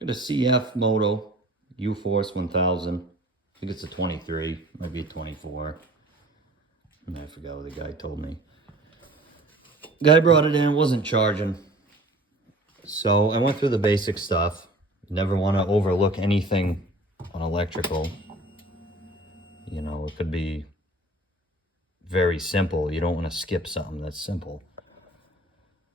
Got a CF Moto Cforce 1000. I think it's a 23, might be a 24. I forgot what the guy told me. Guy brought it in, it wasn't charging. So I went through the basic stuff. Never want to overlook anything on electrical. You know, it could be very simple. You don't want to skip something that's simple.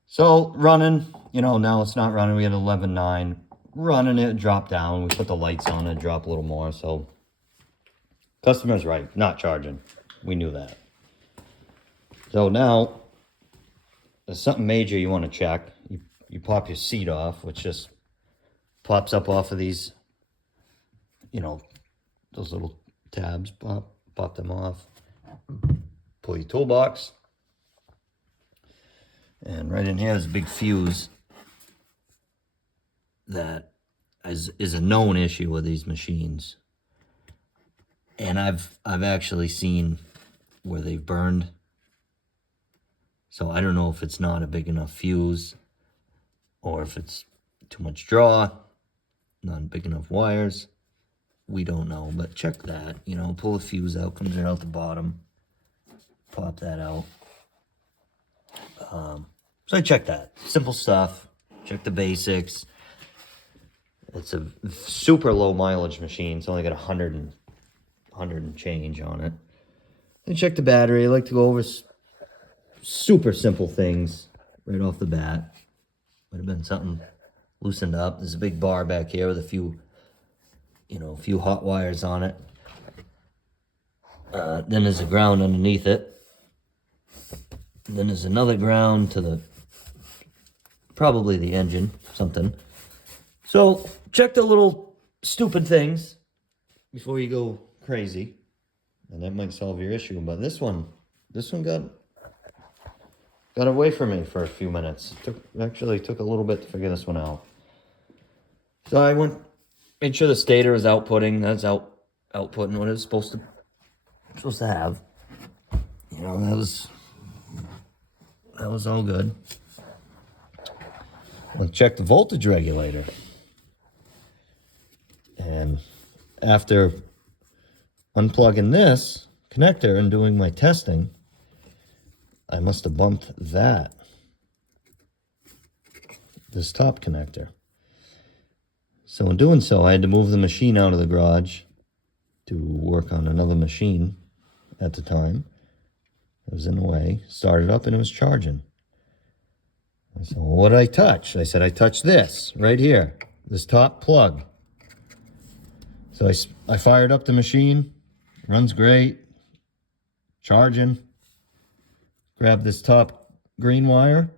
So running, you know, now it's not running. We had 11.9. Running it, dropped down. We put the lights on it, drop a little more. So customer's right, not charging. We knew that. So now there's something major you want to check. You pop your seat off, which just pops up off of these, you know, those little tabs. Pop them off. Pull your toolbox. And right in here is a big fuse that is a known issue with these machines. And I've actually seen where they've burned. So I don't know if it's not a big enough fuse or if it's too much draw, not big enough wires. We don't know, but check that. You know, pull the fuse out, comes right out the bottom. Pop that out. So I checked that. Simple stuff. Check the basics. It's a super low mileage machine. It's only got 100 and change on it. Then check the battery. I like to go over super simple things right off the bat. Might have been something loosened up. There's a big bar back here with a few hot wires on it. Then there's a ground underneath it. Then there's another ground to probably the engine, something. So check the little stupid things before you go crazy, and that might solve your issue. But this one got away from me for a few minutes. Actually took a little bit to figure this one out. So I made sure the stator is outputting. That's outputting what it's supposed to have. You know, that was all good. Let's check the voltage regulator. And after unplugging this connector and doing my testing, I must have bumped this top connector. So in doing so, I had to move the machine out of the garage to work on another machine at the time. It was in the way, started up, and it was charging. I said, well, what did I touch? I said, I touched this right here, this top plug. So I fired up the machine, runs great, charging. Grabbed this top green wire,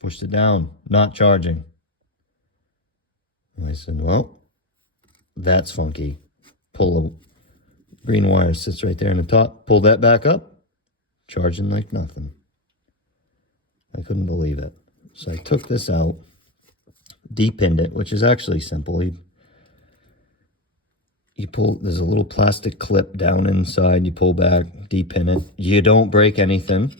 pushed it down, not charging. And I said, well, that's funky. Pull the green wire, sits right there in the top, pull that back up, charging like nothing. I couldn't believe it. So I took this out, depinned it, which is actually simple. You pull, there's a little plastic clip down inside, you pull back, depin it. You don't break anything,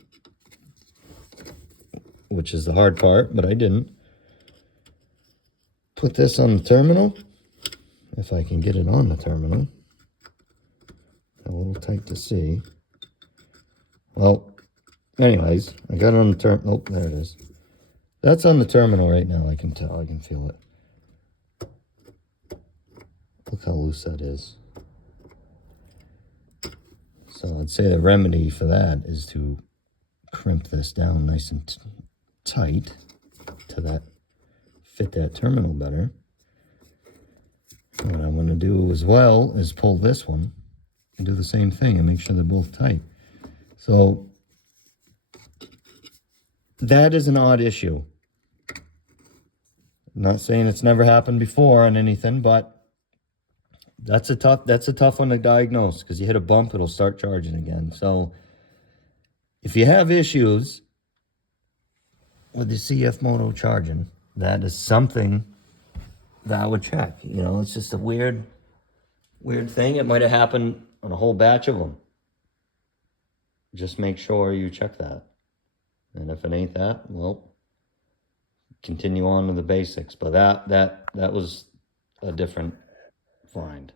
which is the hard part, but I didn't. Put this on the terminal, if I can get it on the terminal. A little tight to see. Well, anyways, I got it on the terminal. Oh, there it is. That's on the terminal right now. I can tell. I can feel it. Look how loose that is. So I'd say the remedy for that is to crimp this down nice and tight to fit that terminal better. What I'm going to do as well is pull this one and do the same thing and make sure they're both tight. So that is an odd issue. I'm not saying it's never happened before on anything, but that's a tough one to diagnose, because you hit a bump, it'll start charging again. So if you have issues with the CF Moto charging, that is something that I would check. You know, it's just a weird thing. It might have happened on a whole batch of them. Just make sure you check that. And if it ain't that, well, continue on to the basics. But that was a different find.